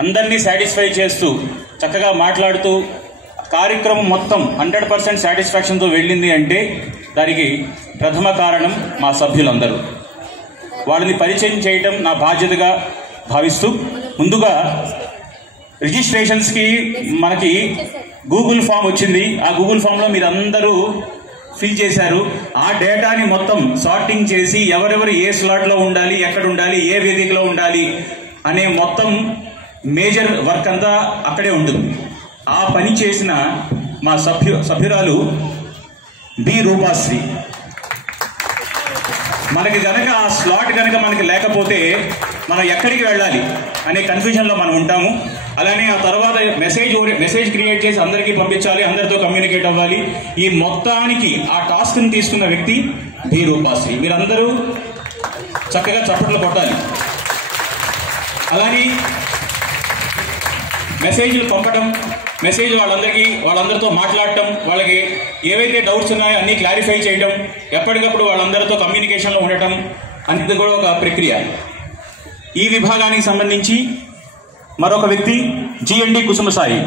అందరినీ సాటిస్ఫై చేస్తూ చక్కగా మాట్లాడుతూ కార్యక్రమం మొత్తం 100% సాటిస్ఫాక్షన్తో వెళ్ళింది అంటే దానికి ప్రథమ కారణం మా సభ్యులందరూ. వాళ్ళని పరిచయం చేయటం నా బాధ్యతగా భావిస్తూ, ముందుగా రిజిస్ట్రేషన్స్కి మనకి గూగుల్ ఫామ్ వచ్చింది. ఆ గూగుల్ ఫామ్లో మీరు అందరూ ఫిల్ చేశారు. ఆ డేటాని మొత్తం సార్టింగ్ చేసి ఎవరెవరు ఏ స్లాట్లో ఉండాలి, ఎక్కడ ఉండాలి, ఏ వేదికలో ఉండాలి అనే మొత్తం మేజర్ వర్క్ అంతా అక్కడే ఉంటుంది. ఆ పని చేసిన మా సభ్యురాలు బి రూపాశ్రీ. మనకి గనక ఆ స్లాట్ కనుక మనకి లేకపోతే మనం ఎక్కడికి వెళ్ళాలి అనే కన్ఫ్యూజన్లో మనం ఉంటాము. అలానే ఆ తర్వాత మెసేజ్ క్రియేట్ చేసి అందరికీ పంపించాలి, అందరితో కమ్యూనికేట్ అవ్వాలి. ఈ మొత్తానికి ఆ టాస్క్ని తీసుకున్న వ్యక్తి బి రూపాశ్రీ. మీరందరూ చక్కగా చప్పట్లు కొట్టాలి. అలానే మెసేజ్లు పంపడం, మెసేజ్ వాళ్ళందరితో మాట్లాడటం, వాళ్ళకి ఏవైతే డౌట్స్ ఉన్నాయో అన్నీ క్లారిఫై చేయడం, ఎప్పటికప్పుడు వాళ్ళందరితో కమ్యూనికేషన్లో ఉండటం అనేది కూడా ఒక ప్రక్రియ. ఈ విభాగానికి సంబంధించి మరొక వ్యక్తి GND కుసుమ సాయి.